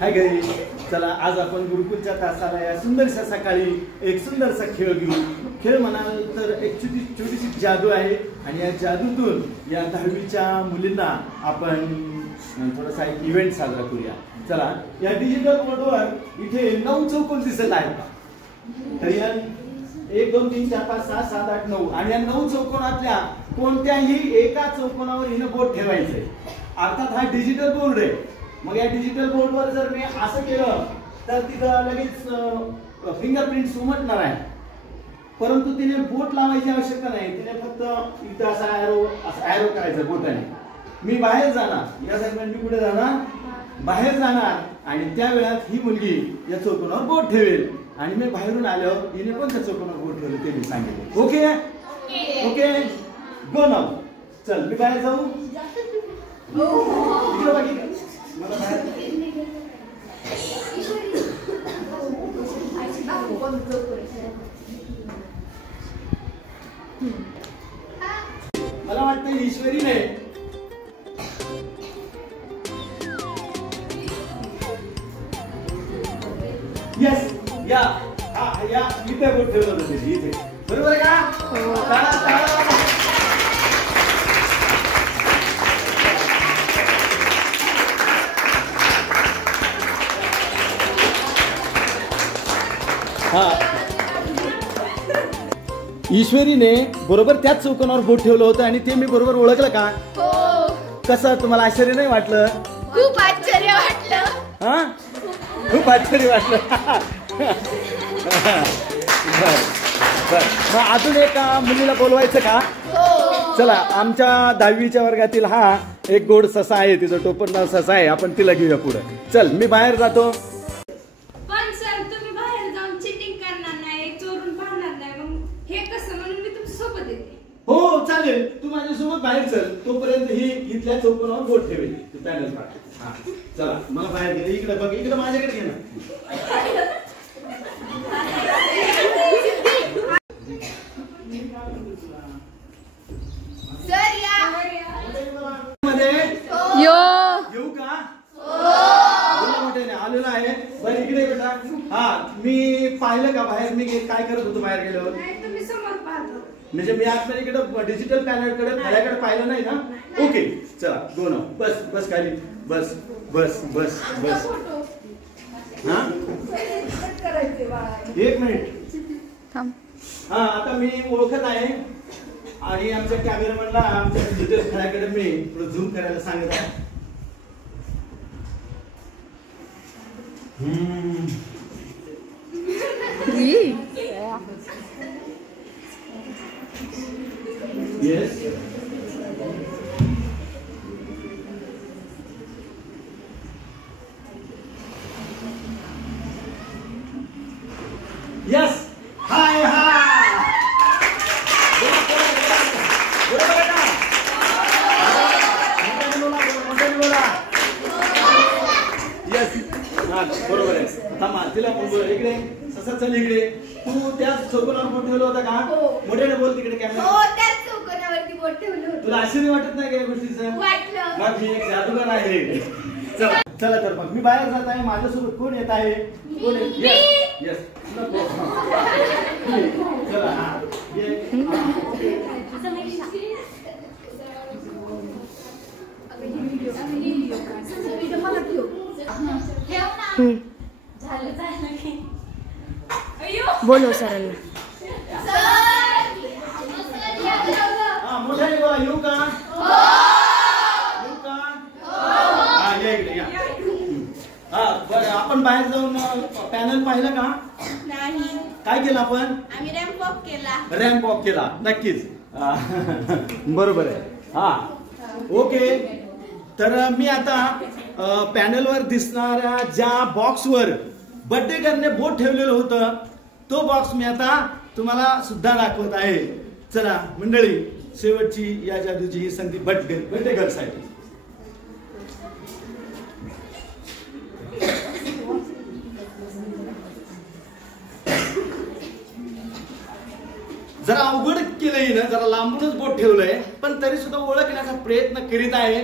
हाय घरी. चला आज आपण गुरुकुलच्या तासाला या सुंदरशा सकाळी एक सुंदरसा खेळ घेऊ. खेळ म्हणाल तर एक छोटीशी जादू आहे आणि या जादूतून या 10वीच्या मुलींना आपण थोडासा एक इव्हेंट साजरा करूया. चला या डिजिटल बोर्डवर इथे 9 चौकोन दिसत आहेत. तर या 1 2 3 4 5 6 7 8 9 आणि या 9 चौकोनातल्या कोणत्याही एका चौकोनावर हिने बोट ठेवायचंय. अर्थात हा डिजिटल बोर्ड आहे. मग या डिजिटल बोर्डवर जर मी असं केलं तर तिथं लगेच फिंगरप्रिंट्स उमटणार आहे. परंतु तिने बोट लावायची आवश्यकता नाही. तिने फक्त इथं असा ॲरो करायचा बोटाने. मी बाहेर जाणार, या दरम्यान मी कुठे जाणार, बाहेर जाणार आणि त्या वेळात ही मुलगी या चौकोनावर बोट ठेवेल आणि मी बाहेरून आल्यावर हिने पण त्या चौकोनावर बोट ठेवलं ते मी सांगेल. ओके ओके गो नाव. चल मी बाहेर जाऊ. मला बाहेर मला वाटतं ईश्वरीने यस या इथे बोट ठेवलं होतं इथे. बरोबर आहे का? ईश्वरीने बरोबर त्याच चौकोनावर बोट ठेवलं होतं आणि ते मी बरोबर ओळखलं का? कसं तुम्हाला आश्चर्य नाही वाटलं? खूप आश्चर्य वाटलं. हा खूप आश्चर्य वाटलं. मग अजून एक मुलीला बोलवायचं का? चला आमच्या 10वीच्या वर्गातील हा एक गोड ससा आहे. तिचं टोपणनाव ससा आहे. आपण तिला घेऊया पुढे. चल मी बाहेर जातो. पण सर तुम्ही बाहेर जाऊन चीटिंग करणार नाही, चोरून पाहणार नाही. मग हे कसं? म्हणून मी तुमच्या सोबत येते. हो चालेल. तू माझ्यासोबत बाहेर चल. तोपर्यंत ही इथल्या चौकोनावर बोट ठेवेल. तू पॅनल पाठ. चला मला बाहेर घे. इकडे बघ. इकडे माझ्याकडे घे ना. सर या मध्ये येऊ का? मोठ्याने आलेला आहे. बरं इकडे बेटा. हा मी पाहिलं का बाहेर मी काय करत होतो बाहेर गेल्यावर? तुम्ही समोर पाहतो. म्हणजे मी आतमध्ये इकडे डिजिटल पॅनलकडे खाल्याकडे पाहिलं नाही ना? ओके चला गो ना. बस बस खाली बस बस बस बस. हा 1 मिनिट. हा आता मी ओळखत आहे आणि आमच्या कॅमेरामॅनला आमच्या डिजिटल खेळाकडे मी थोडं झूम करायला सांगत आहे. येस यस हाय हाय. बरोबर आहे. थांबा तिला बोल. इकडे ससा चल इकडे. तू त्या चौकोनावर बोट ठेवलं होतं का? मोठ्याने बोल तिकडे कॅमेरा. हो त्याच चौकोनावरती बोट ठेवलं होतं. तुला आश्चर्य वाटत नाही का या गोष्टीचं? वाटलं. मग मी एक जादूगार आहे. चला चला तर मग मी बाहेर जात आहे. माझ्यासोबत कोण येत आहे? कोण येत? यस चला हा बोलो सरांना. मोठ्याने बोला. येऊ का? येऊ का? हा या इकडे या. हा बरं आपण बाहेर जाऊन पॅनल पाहिलं का? नाही. काय केलं आपण? आम्ही रॅम्प वॉक केला. रॅम्प वॉक केला. नक्कीच बरोबर आहे. हा ओके. तर मी आता पॅनलवर दिसणाऱ्या ज्या बॉक्सवर बर्थडे गर्लने बोट ठेवलेलं होतं तो बॉक्स मी आता तुम्हाला सुद्धा दाखवत आहे. चला मंडळी शेवटची या जादूची ही संधी बर्थडे गर्लसाठी. जरा अवघड केलंय ना, जरा लांबूनच बोट ठेवलंय, पण तरी सुद्धा ओळखण्याचा प्रयत्न करीत आहे.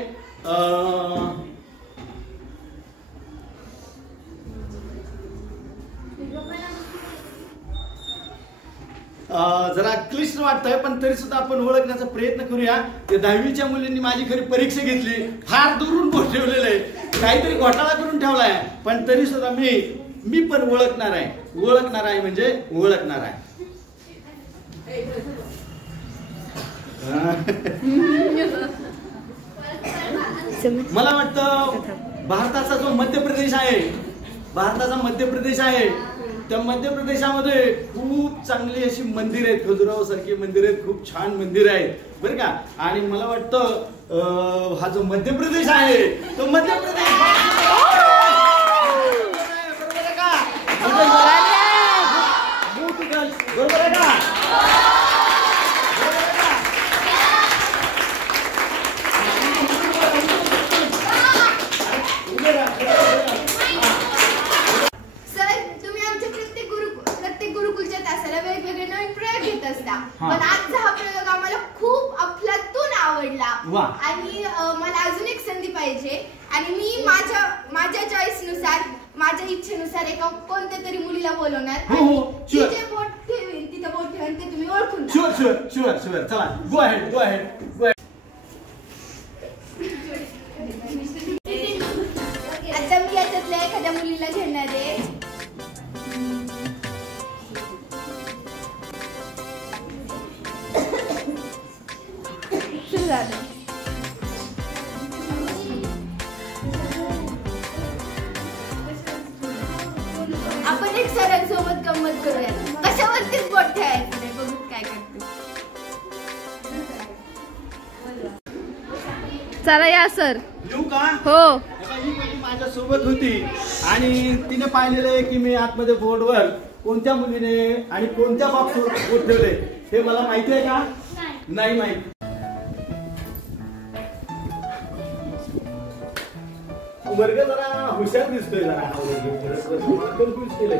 जरा क्लिष्ट वाटतंय, पण तरी सुद्धा आपण ओळखण्याचा प्रयत्न करूया. ते 10वीच्या मुलींनी माझी खरी परीक्षा घेतली, फार दुरून बोट ठेवलेलं आहे, काहीतरी घोटाळा करून ठेवलाय, पण तरी सुद्धा मी पण ओळखणार आहे म्हणजे ओळखणार आहे. मला वाटतं भारताचा जो मध्य प्रदेश आहे, त्या मध्य प्रदेशामध्ये खूप चांगली अशी मंदिर आहेत, खजुराहो सारखी मंदिर आहेत, खूप छान मंदिर आहेत बरं का. आणि मला वाटतं हा जो मध्य प्रदेश आहे तो मध्य प्रदेश बरोबर आहे का? बरोबर आहे का? पण आजचा हा प्रयोग आम्हाला खूप अफलातून आवडला आणि मला अजून एक संधी पाहिजे आणि मी माझ्या चॉईस नुसार, माझ्या इच्छेनुसार एका कोणत्या तरी मुलीला बोलवणार. जिथे बोट ठेवीन तिथे बोट ठेवीन, ते तुम्ही ओळखून घ्या. शुअर. चला, गो अहेड. आता मी याच्यातल्या एखाद्या मुलीला घेणार आहे. आपण एक सरांसोबत गंमत करूया. कशावरतीच बोट ठेवायचं नाही, बघू काय करते. चला या सर. येऊ का? हो. ही माझ्या सोबत होती आणि तिने पाहिलेलं आहे की मी आतमध्ये बोर्डवर कोणत्या मुलीने आणि कोणत्या बॉक्सवर बोट ठेवले हे मला माहिती आहे का? नाही माहिती. वर्ग जरा हुशार दिसतोय, जरा कन्फ्युज केलं.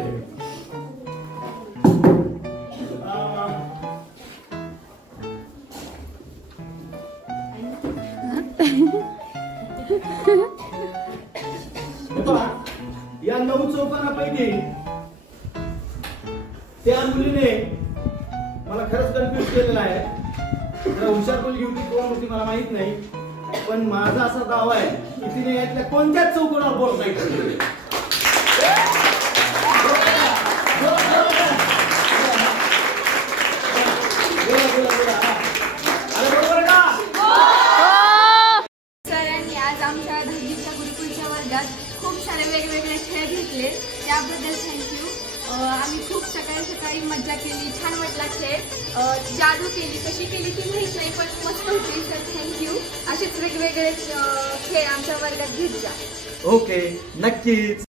या 9 चौकांपैकी त्या मुलीने मला खरंच कन्फ्युज केलेलं आहे. हुशार मुलगी होती, कोण होती मला माहित नाही, पण माझा असा दावा आहे की तिने यातल्या कोणत्याच चौकोनावर बोट नाही ठेवलेली. सरांनी आज आमच्या 10वीच्या गुरुकुलच्या वर्गात खूप सारे वेगवेगळे खेळ घेतले, त्याबद्दल थँक्यू. आम्ही खूप सकाळी मज्जा केली, छान वाटला खेळ. जादू केली, कशी केली ती माहीत नाही, पण मस्त होती. तर थँक्यू. असेच वेगवेगळे खेळ आमच्या वर्गात घेत जा. ओके, नक्कीच.